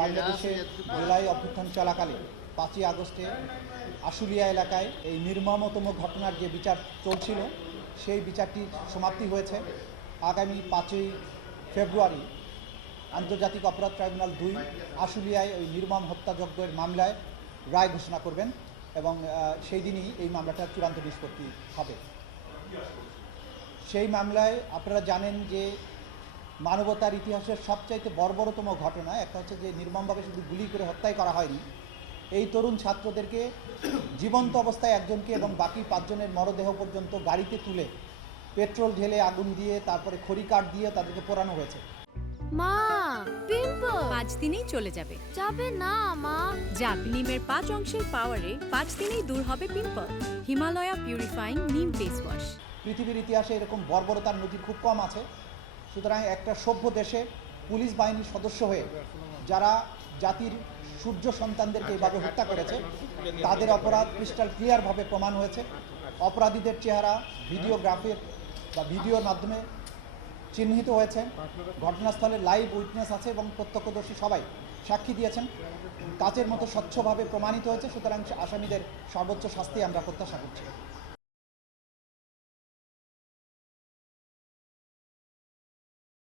বাংলাদেশে জুলাই অভ্যুত্থান চলাকালে 5ই আগস্টে আশুলিয়া এলাকায় এই নির্মমতম ঘটনার যে বিচার চলছিল সেই বিচারটির সমাপ্তি হয়েছে। আগামী 5ই ফেব্রুয়ারি আন্তর্জাতিক অপরাধ ট্রাইব্যুনাল 2 আশুলিয়ায় ওই নির্মম হত্যাযজ্ঞের মামলায় রায় ঘোষণা করবেন এবং সেই দিনই এই মামলাটার চূড়ান্ত নিষ্পত্তি হবে। সেই মামলায় আপনারা জানেন যে মানবতার ইতিহাসের সবচাইতে বর্বরতম ঘটনা একটা হচ্ছে যে নির্মমভাবে শুধু গুলি করে হত্যাই করা হয়নি, এই তরুণ ছাত্রদেরকে জীবন্ত অবস্থায় একজনকে এবং বাকি 5 জনের মরদেহ পর্যন্ত গাড়িতে তুলে পেট্রোল ঢেলে আগুন দিয়ে তারপরে খড়ি কাঠ দিয়ে তাদেরকে পোড়ানো হয়েছে। মা, পিম্পল 5 দিনেই চলে যাবে। যাবে না মা। যাক, নিমের 5 অংশের পাওয়ারে 5 দিনেই দূর হবে পিম্পল। হিমালয়া পিউরিফাইং নিম ফেস ওয়াশ। পৃথিবীর ইতিহাসে এরকম বর্বরতার নজির খুব কম আছে। সুতরাং একটা সভ্য দেশে পুলিশ বাহিনীর সদস্য হয়ে যারা জাতির সূর্য সন্তানদেরকে এভাবে হত্যা করেছে তাদের অপরাধ ক্রিস্টাল ক্লিয়ারভাবে প্রমাণ হয়েছে। অপরাধীদের চেহারা ভিডিওগ্রাফির বা ভিডিওর মাধ্যমে চিহ্নিত হয়েছে। ঘটনাস্থলে লাইভ উইটনেস আছে এবং প্রত্যক্ষদর্শী সবাই সাক্ষী দিয়েছেন। কাচের মতো স্বচ্ছভাবে প্রমাণিত হয়েছে। সুতরাং আসামিদের সর্বোচ্চ শাস্তি আমরা প্রত্যাশা করছি।